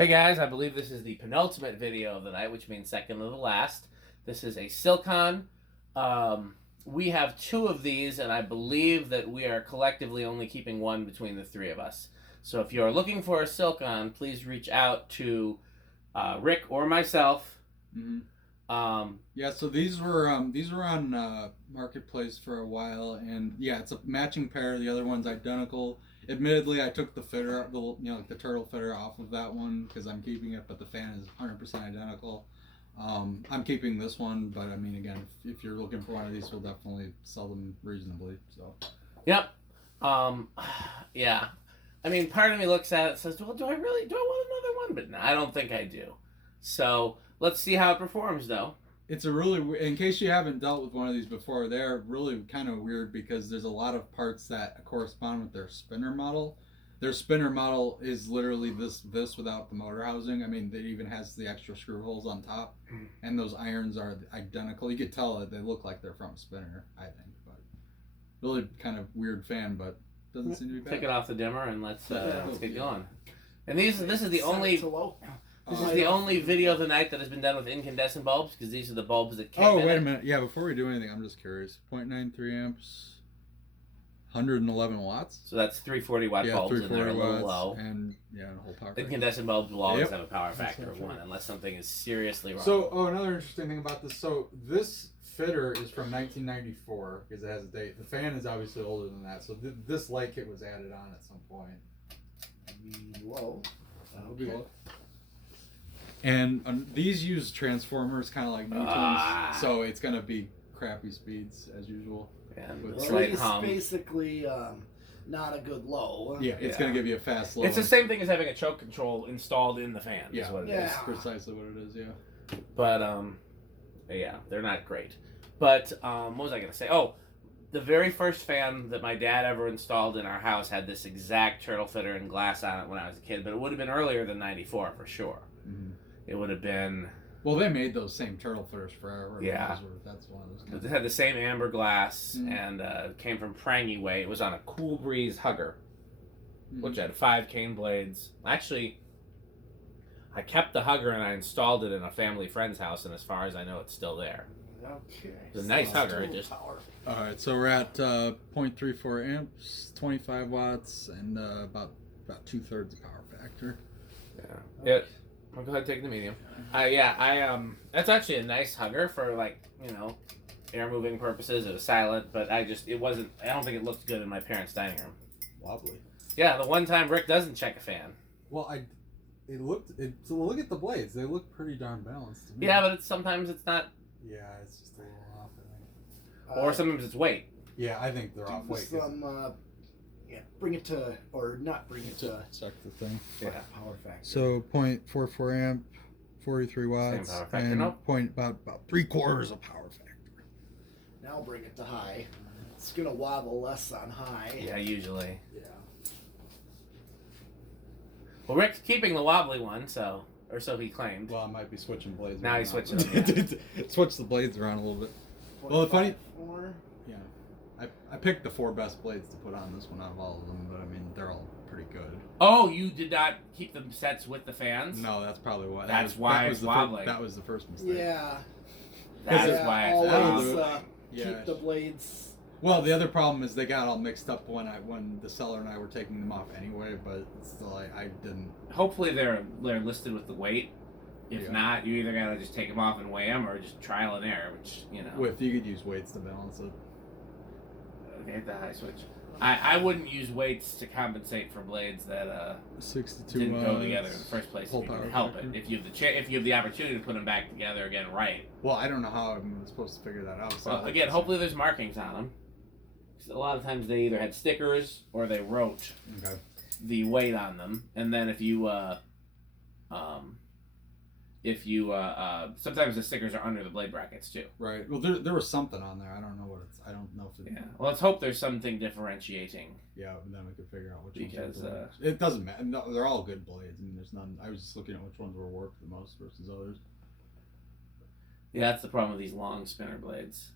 Hey guys, I believe this is the penultimate video of the night, which means second to the last. This is a Silkon. We have two of these, and I believe that we are collectively only keeping one between the three of us. So if you're looking for a Silkon, please reach out to Rick or myself. Yeah, so these were on Marketplace for a while, and yeah, it's a matching pair. The other one's identical. Admittedly, I took the fitter, the turtle fitter off of that one because I'm keeping it, but the fan is 100% identical. I'm keeping this one, but I mean, again, if you're looking for one of these, we'll definitely sell them reasonably. So. Yep. Yeah. I mean, part of me looks at it and says, well, do I want another one? But no, I don't think I do. So let's see how it performs, though. It's a really, in case you haven't dealt with one of these before, they're really kind of weird because there's a lot of parts that correspond with their spinner model. Their spinner model is literally this without the motor housing. I mean, it even has the extra screw holes on top, and those irons are identical. You could tell that they look like they're from a spinner, I think. But really kind of weird fan, but doesn't seem to be bad. Take it off the dimmer and let's get going. And this is the only... This is the only video of the night that has been done with incandescent bulbs, because these are the bulbs that came in. Oh, wait a minute. Yeah, before we do anything, I'm just curious. 0.93 amps, 111 watts. So that's 340 watt bulbs, and they're a little low. And, yeah, a whole power factor. Incandescent bulbs will always have a power factor of 1, unless something is seriously wrong. So, another interesting thing about this. So, this fitter is from 1994, because it has a date. The fan is obviously older than that, so this light kit was added on at some point. Whoa. That'll be low. And these use transformers, kind of like Newtons, so it's going to be crappy speeds as usual. And it's basically not a good low. Yeah, it's going to give you a fast low. It's the same thing as having a choke control installed in the fan. Yeah, is what it is. is. Precisely what it is. Yeah. But yeah, they're not great. But what was I going to say? Oh, the very first fan that my dad ever installed in our house had this exact turtle fitter and glass on it when I was a kid, but it would have been earlier than '94 for sure. Mm-hmm. It would have been... Well, they made those same turtle fitters forever. Yeah. That's one of those. It had the same amber glass, and came from Prangy Way. It was on a Cool Breeze Hugger, which had 5 cane blades. Actually, I kept the Hugger and I installed it in a family friend's house, and as far as I know, it's still there. Okay. It's a nice Hugger. It just... Alright, so we're at 0.34 amps, 25 watts, and about 2/3 of power factor. Yeah. Okay. I'll go ahead and take the medium. That's actually a nice Hugger for, like, air moving purposes. It was silent, but I don't think it looked good in my parents' dining room. Wobbly. Yeah, the one time Rick doesn't check a fan. Well, so look at the blades. They look pretty darn balanced to me. Yeah, but sometimes it's not. Yeah, it's just a little off, I think. Or sometimes it's weight. Yeah, I think they're off weight. Bring it to, or not bring it to. Check the thing. Yeah. Power factor. So 0.44 amp, 43 watts, Same power factor, and nope. about 3/4 of power factor. Now bring it to high. It's gonna wobble less on high. Yeah, usually. Yeah. Well, Rick's keeping the wobbly one, so he claimed. Well, I might be switching blades. Now he's switching them. Yeah. Switch the blades around a little bit. Well, the funny. Yeah. I picked the 4 best blades to put on this one out of all of them, but I mean, they're all pretty good. Oh, you did not keep the sets with the fans? No, that's probably why. That's why it's wobbling. That was the first mistake. Yeah. That's why it's always keep the blades. Well, the other problem is they got all mixed up when the seller and I were taking them off anyway, but still, I didn't. Hopefully they're listed with the weight. If not, you either gotta just take them off and weigh them, or just trial and error, which, You could use weights to balance it. Okay, hit the high switch. I wouldn't use weights to compensate for blades that 62 didn't go together in the first place. If you can help factor. it, if you have the opportunity to put them back together again, right? Well, I don't know how I'm supposed to figure that out. So well, again, hopefully there's markings on them. A lot of times they either had stickers or they wrote the weight on them, and then if you sometimes the stickers are under the blade brackets too. Right. Well, there was something on there. I don't know what it's. I don't know if it. Yeah. Well, let's hope there's something differentiating. Yeah, and then we could figure out which because ones. It doesn't matter. No, they're all good blades. I mean, there's none. I was just looking at which ones were worked the most versus others. Yeah, that's the problem with these long spinner blades.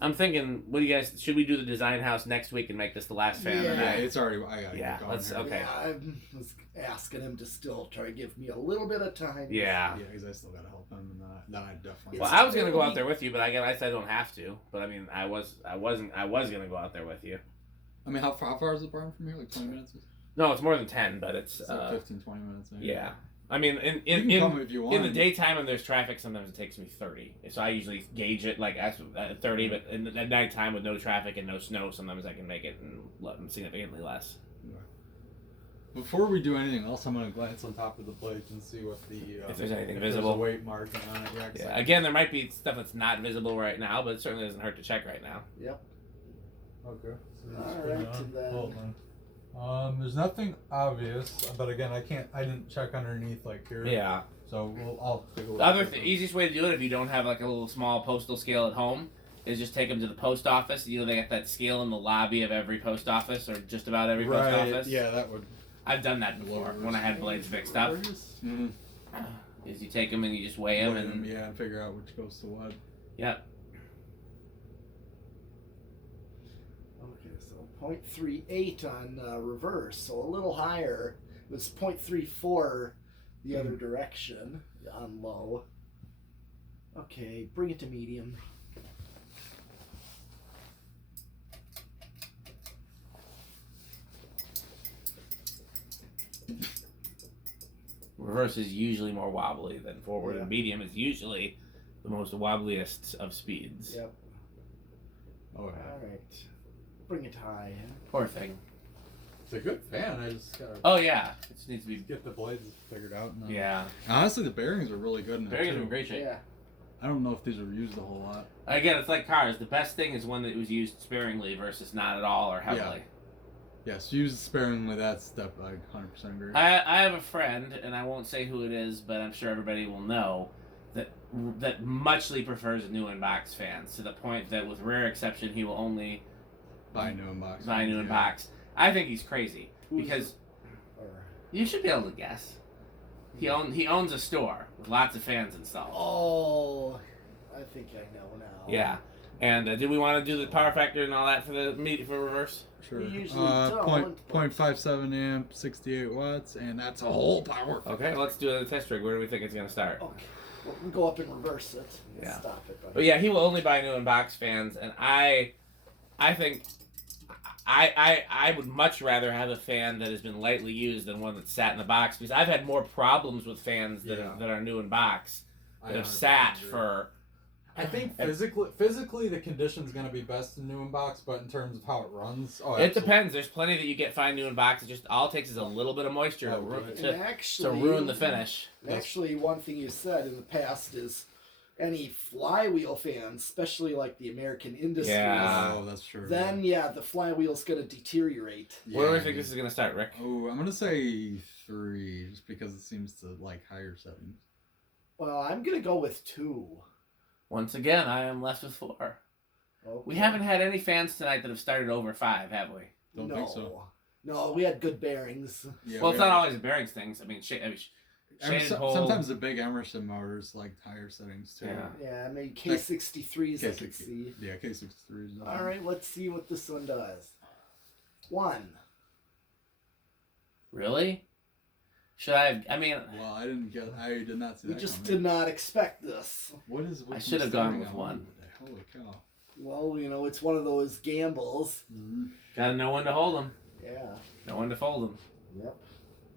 I'm thinking, what do you guys? Should we do the design house next week and make this the last fan? Yeah. of the Yeah, night? it's already. I gotta Yeah, get going. let's- here. okay. Yeah, I was asking him to still try to give me a little bit of time. Yeah. Yeah, because I still gotta help him, and then I definitely. Well, I was gonna go out there with you, but I said I don't have to. But I mean, I was gonna go out there with you. I mean, how far is the barn from here? Like 20 minutes? No, it's more than 10, but it's It's like 15, 20 minutes. Maybe. yeah. I mean, You can come if you want. in the daytime when there's traffic, sometimes it takes me 30. So I usually gauge it like at 30, but at nighttime with no traffic and no snow, sometimes I can make it significantly less. Before we do anything else, I'm gonna glance on top of the plates and see what the If there's anything if visible. There's a weight margin on it. Yeah. 'Cause Yeah. Again, there might be stuff that's not visible right now, but it certainly doesn't hurt to check right now. Yep. Okay. So All right, and then- Hold on. There's nothing obvious, but again, I didn't check underneath like here. Yeah. So I'll take a look. The easiest way to do it, if you don't have like a little small postal scale at home, is just take them to the post office. You know, they got that scale in the lobby of every post office, or just about every post office. Yeah, that would. I've done that before when I had blades fixed up. Mm-hmm. Is you take them and you just weigh them and and figure out which goes to what. yeah. Okay, so 0.38 on reverse, so a little higher. It was 0.34 the other direction on low. Okay, bring it to medium. Reverse is usually more wobbly than forward, Yeah. and medium is usually the most wobbliest of speeds. Yep. Oh yeah. All right. Bring it high. Poor thing. It's a good fan. I just gotta Oh yeah, it just needs to be. get the blades figured out. And Yeah, Honestly, the bearings are really good. In it, bearings are too. in great shape. Yeah. I don't know if these are used a whole lot. Again, it's like cars. The best thing is one that was used sparingly versus not at all or heavily. Yes, used sparingly. That's I 100% agree. I have a friend, and I won't say who it is, but I'm sure everybody will know that muchly prefers new in-box fans to the point that, with rare exception, he will only Buy new in box. buy new in-box. I think he's crazy because Or, you should be able to guess. He owns a store with lots of fans installed. oh, I think I know now. Yeah, and did we want to do the power factor and all that for for reverse? Sure. We usually don't, but- 0.57 amp, 68 watts, and that's a whole power. Okay, let's do a test rig. Where do we think it's gonna start? Okay. Well, we'll go up and reverse it. Yeah. Stop it. Buddy. But yeah, he will only buy new in-box fans, and I think I would much rather have a fan that has been lightly used than one that's sat in the box, because I've had more problems with fans that are new in box that have sat for. I think physically the condition's gonna be best in new in box, but in terms of how it runs, It depends. There's plenty that you get fine new in box. It just all it takes is a little bit of moisture Oh, right. And to actually, ruin the finish. Actually, one thing you said in the past is any flywheel fans, especially like the American Industries, Yeah. Oh, that's true. then the flywheel's going to deteriorate. Where do we think this is gonna start, Rick? Oh, I'm gonna say 3, just because it seems to like higher settings. Well, I'm going to go with 2. Once again, I am left with 4. Okay. We haven't had any fans tonight that have started over 5, have we? Don't think so. No, we had good bearings. Yeah, Well, it's not always the bearings things. I mean, shaded hole. Sometimes the big Emerson motors like higher settings too. Yeah. Yeah, maybe K63s I could K60. see. Yeah, K63s. All right, let's see what this one does. 1. Really? Should I have? I mean, Well, I did not see We that. just coming. did not expect this. What is? I should have gone with 1. Holy cow! Well, it's one of those gambles. Mm-hmm. gotta know when to hold them. Yeah. Know when to fold them. Yep.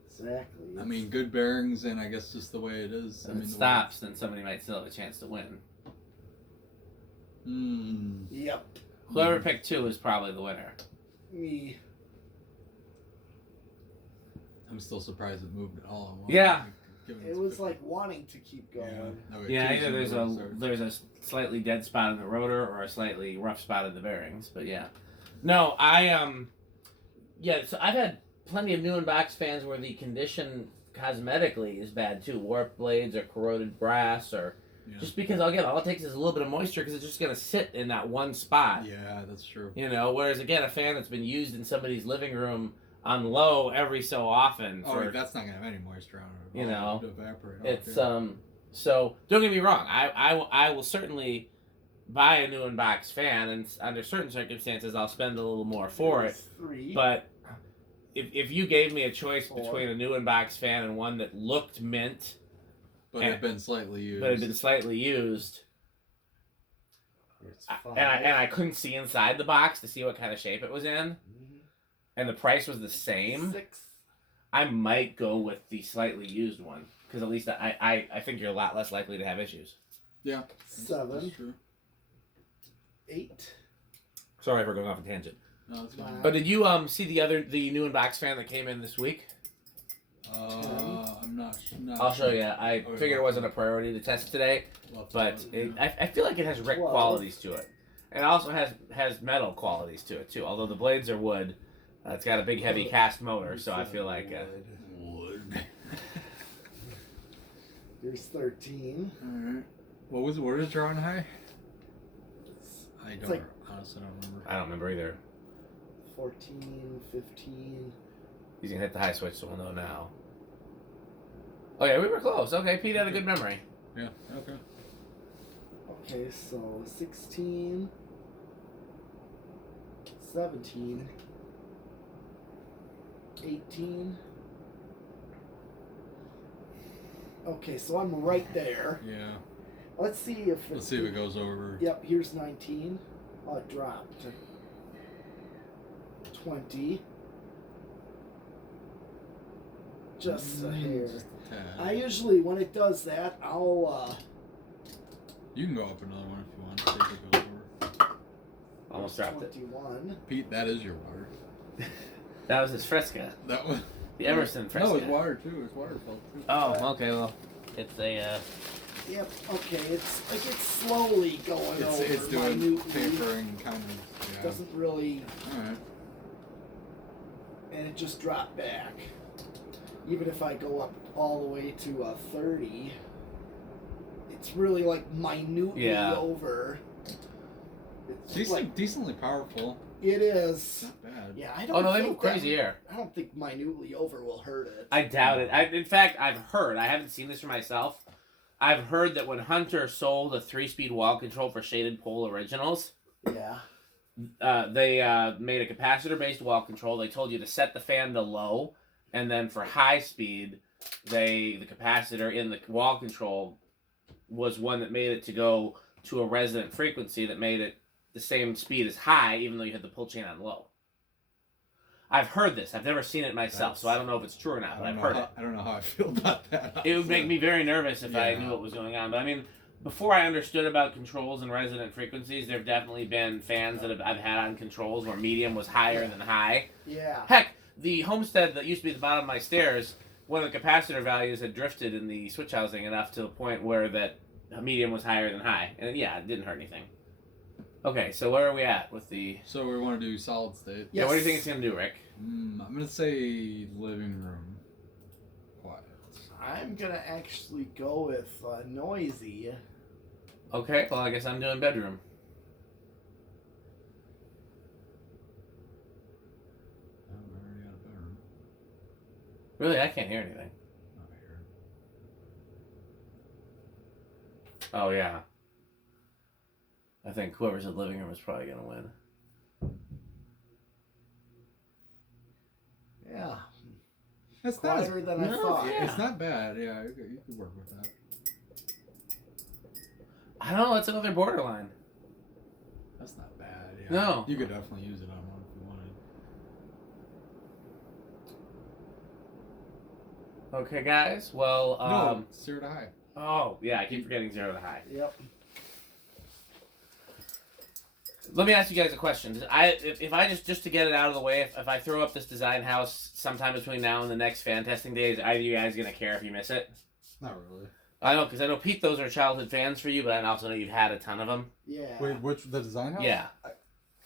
Exactly. I mean, good bearings, and I guess just the way it is. If I mean, it stops, then somebody might still have a chance to win. Yep. Whoever picked 2 is probably the winner. Me. I'm still surprised it moved at all. Yeah. It was like wanting to keep going. Yeah, either there's a slightly dead spot in the rotor or a slightly rough spot in the bearings. But yeah, no, so I've had plenty of new in box fans where the condition cosmetically is bad too, warped blades or corroded brass or just because all it takes is a little bit of moisture because it's just gonna sit in that one spot. Yeah, that's true. Whereas again, a fan that's been used in somebody's living room on low every so often. That's not gonna have any moisture on it. It'll evaporate. It's so don't get me wrong. I will certainly buy a new in-box fan, and under certain circumstances, I'll spend a little more for it. 3. But if you gave me a choice 4. between a new in-box fan and one that looked mint, but had been slightly used. It's and I couldn't see inside the box to see what kind of shape it was in, and the price was the same, 6. I might go with the slightly used one, because at least I think you're a lot less likely to have issues. Yeah. 7. That's true. 8. Sorry for going off a tangent. No, that's fine. But did you see the new in-box fan that came in this week? I'm not. I'll show you. I figured it wasn't a priority to test today, but I feel like it has Rick 12. qualities to it. And it also has metal qualities to it, too. Although the blades are wood, it's got a big, heavy cast motor, so I feel like... Wood. Here's 13. Alright. What was it drawing high? I don't like- honestly don't remember. I don't remember either. 14, 15. He's going to hit the high switch, so we'll know now. Oh, yeah, we were close. Okay, Pete had a good memory. Yeah, okay. Okay, so 16, 17, 18. Okay, so I'm right there. Yeah. Let's see if it goes over. Yep, here's 19. Oh, it dropped. 20. Just a hair. Just a tad. I usually, when it does that, I'll You can go up another one if you want. See if it goes over. Almost dropped it. 21. Pete, that is your water. That was his Fresca. That was The Emerson Fresca. No, it's water too. It's water filled too. Oh, okay, well, it's a... Yep. Okay, it's slowly going over. It's doing minutely. tapering kind of. Yeah. Doesn't really, All right. and it just dropped back. Even if I go up all the way to 30, it's really like minutely over. It's Decently powerful. It is. Not bad. Yeah, I don't. Oh, no, they think move crazy air. I don't think minutely over will hurt it. I doubt it. In fact, I've heard, I haven't seen this for myself, I've heard that when Hunter sold a 3-speed wall control for Shaded Pole Originals, Yeah. they made a capacitor-based wall control. They told you to set the fan to low, and then for high speed, the capacitor in the wall control was one that made it to go to a resonant frequency that made it the same speed as high, even though you had the pull chain on low. I've heard this. I've never seen it myself, so I don't know if it's true or not, but I've heard it. I don't know how I feel about that. It would make me very nervous if I knew what was going on. But I mean, before I understood about controls and resonant frequencies, there have definitely been fans that I've had on controls where medium was higher than high. Yeah. Heck, the Homestead that used to be at the bottom of my stairs, one of the capacitor values had drifted in the switch housing enough to the point where that medium was higher than high. And yeah, it didn't hurt anything. Okay, so where are we at with the... So we want to do solid state. Yeah, what do you think it's going to do, Rick? I'm going to say living room. Quiet. I'm gonna actually go with noisy. Okay, well, I guess I'm doing bedroom. I'm already out of bedroom. Really, I can't hear anything. Not here. Oh, yeah. I think whoever's in the living room is probably going to win. Yeah. That's not Quieter than I No, thought. yeah. It's not bad. Yeah, you could work with that. I don't know, it's another borderline. That's not bad. Yeah. No. You could definitely use it on one if you wanted. Okay, guys. Well, No, 0 to high. oh, yeah, I keep forgetting 0 to high. Yep. Let me ask you guys a question. If I just to get it out of the way, if I throw up this design house sometime between now and the next fan testing day, is either of you guys going to care if you miss it? Not really. I know, because I know, Pete, those are childhood fans for you, but I also know you've had a ton of them. Yeah. Wait, which the design house? Yeah.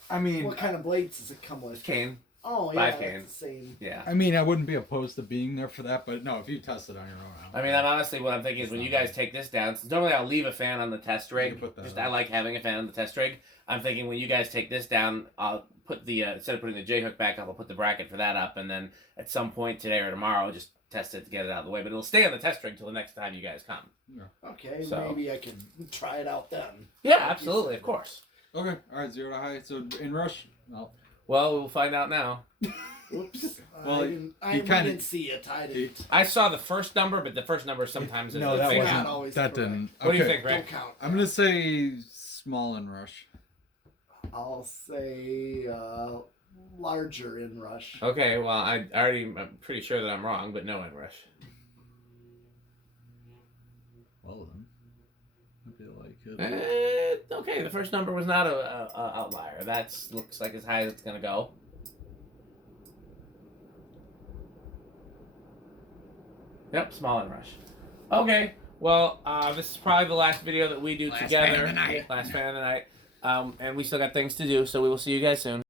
I mean, What kind of blades does it come with? Cane. Oh, yeah, 5 that's canes. the same. Yeah. I mean, I wouldn't be opposed to being there for that, but no, if you test it on your own. I mean, I'm honestly, what I'm thinking is when you guys take this down, since normally I'll leave a fan on the test rig. You can put that Just on. I like having a fan on the test rig. I'm thinking when you guys take this down, I'll put the instead of putting the J hook back up, I'll put the bracket for that up, and then at some point today or tomorrow, just test it to get it out of the way, but it'll stay on the test rig till the next time you guys come. Okay, So- maybe I can try it out then. Yeah, absolutely, of course. Okay, all right, 0 to high. So in rush, Well, we'll find out now. Whoops. Well, I kinda- didn't see it. I didn't. I saw the first number, but the first number sometimes is no, the that big- Not wasn't. always That correct. didn't. What do you okay. think, Rick? Don't count. I'm gonna say small in rush. I'll say larger in rush. Okay, well, I'm pretty sure that I'm wrong, but no inrush. Well then, I feel like it. Okay, the first number was not a outlier. That looks like as high as it's gonna go. Yep, small inrush. Okay, well, this is probably the last video that we do together. Fan of the night. Last fan of the night. And we still got things to do, so we will see you guys soon.